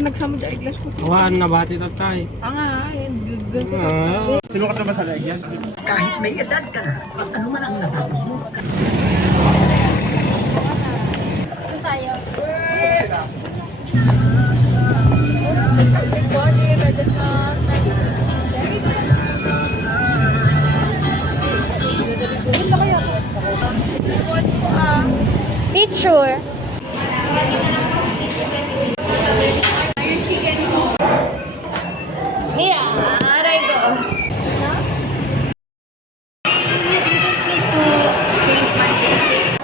Nagsama dyan ay glass ko. Wala na bati tatay. Sino ka ba sa lagyan? Kahit may edad ka na, ano man ang natapos mo. Tayo. Picture. Mia, aray ko. Change my basic.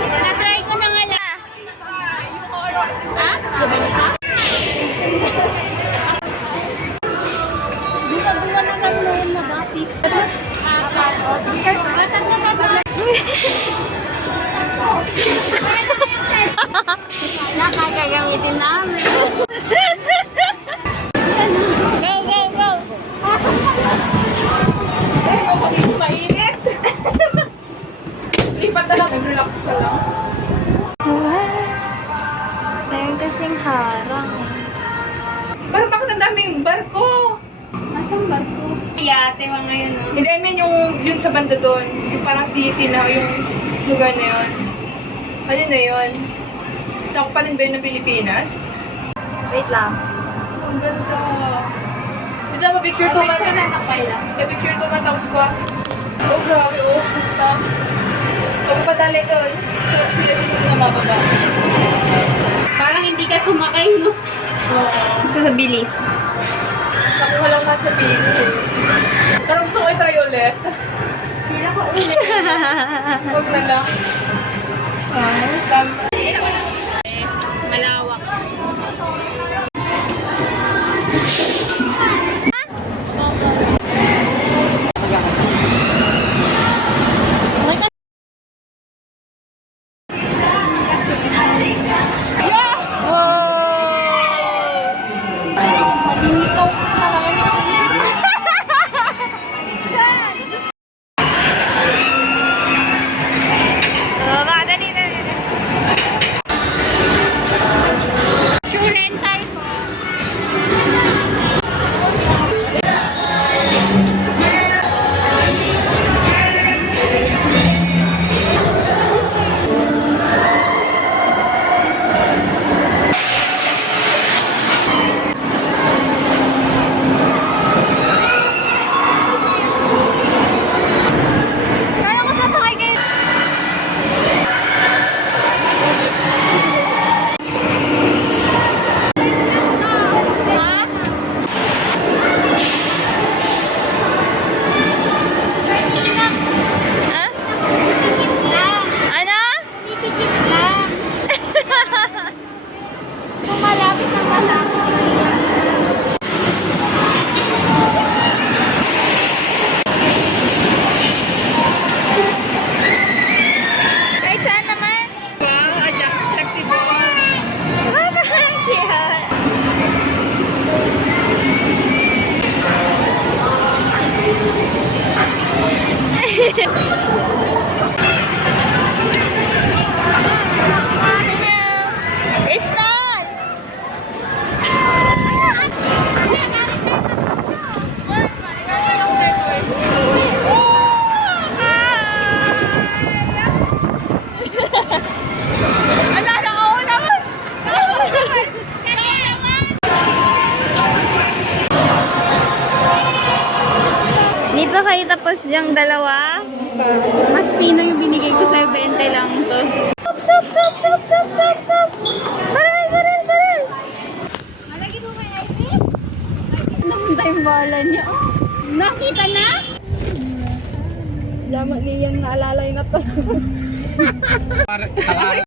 Na-try ko na nga lang. Ha? Buka-buka na lang noon na ba? Nakakagamitin namin. Go, go, go! Ayoko dito mainit. Lipat na lang, nag-relax ka lang. Meron kasing harang. Parang bakit ang daming barko? Nasaan barko? Yate mga yun. Hindi, I mean yung sa banda doon. Yung parang city na, yung lugar na yun. Ano na yun? Sa pa rin ba yun ng Pilipinas? Wait lang. Ang ganda. Dito na pa-picture to man. Pa-picture to man tapos ko. Oh, grabe. Oh, shoot na. Huwag padali doon. Sila na mababa. Parang hindi ka sumakay, no? Oo. Sa bilis. Nakuha lang natin sa Pilipinas. Parang gusto ko i-try ulit. Hindi ko ulit. Huwag na lang. Malawak. Okay, tapos yung dalawa. Mas pino yung binigay ko sa 20 lang to. Sup! Baral! Malagi mo kay Ivy? Namunta yung bala niya. Oh. Nakita na? Yaman niyang naalala yun na to.